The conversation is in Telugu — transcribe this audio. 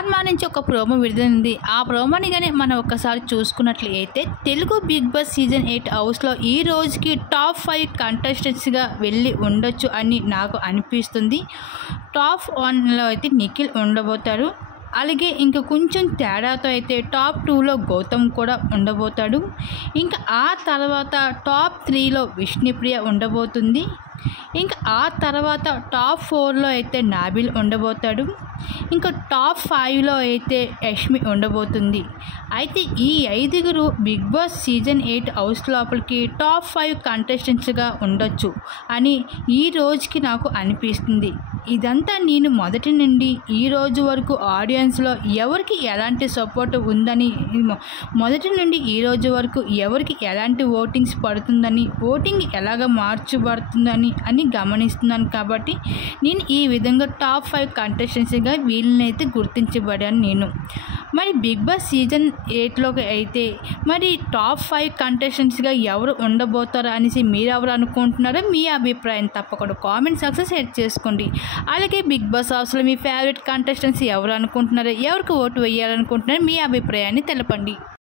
స్టార్ మా నుంచి ఒక ప్రోమో విడుదలైంది. ఆ ప్రోమోని కానీ మనం ఒక్కసారి చూసుకున్నట్లయితే తెలుగు బిగ్ బాస్ సీజన్ 8 హౌస్లో ఈ రోజుకి టాప్ 5 కంటెస్టెంట్స్గా వెళ్ళి ఉండొచ్చు అని నాకు అనిపిస్తుంది. టాప్ 1లో అయితే నిఖిల్ ఉండబోతారు. అలాగే ఇంకా కొంచెం తేడాతో అయితే టాప్ 2లో గౌతమ్ కూడా ఉండబోతాడు. ఇంకా ఆ తర్వాత టాప్ 3లో విష్ణుప్రియ ఉండబోతుంది. ఇంకా ఆ తర్వాత టాప్ 4లో అయితే నాబిల్ ఉండబోతాడు. ఇంకా టాప్ 5లో అయితే యష్మి ఉండబోతుంది. అయితే ఈ 5గురు బిగ్ బాస్ సీజన్ 8 హౌస్ లోపలికి టాప్ 5 కంటెస్టెంట్స్గా ఉండొచ్చు అని ఈ రోజుకి నాకు అనిపిస్తుంది. ఇదంతా నేను మొదటి నుండి ఈ రోజు వరకు ఆడియన్స్లో ఎవరికి ఎలాంటి సపోర్ట్ ఉందని, మొదటి నుండి ఈ రోజు వరకు ఎవరికి ఎలాంటి ఓటింగ్స్ పడుతుందని, ఓటింగ్ ఎలాగ మార్చబడుతుందని గమనిస్తున్నాను. కాబట్టి నేను ఈ విధంగా టాప్ 5 కంటెస్టెంట్స్గా వీళ్ళనైతే గుర్తించబడాను నేను. మరి బిగ్ బాస్ సీజన్ 8లోకి అయితే మరి టాప్ 5 కంటెస్టెంట్స్గా ఎవరు ఉండబోతారో అనేసి మీరు ఎవరు అనుకుంటున్నారో మీ అభిప్రాయం తప్పకుండా కామెంట్ సెక్షన్ షేర్ చేసుకోండి. అలాగే బిగ్ బాస్ హౌస్లో మీ ఫేవరెట్ కంటెస్టెంట్స్ ఎవరు అనుకుంటున్నారో, ఎవరికి ఓటు వేయాలనుకుంటున్నారో మీ అభిప్రాయాన్ని తెలపండి.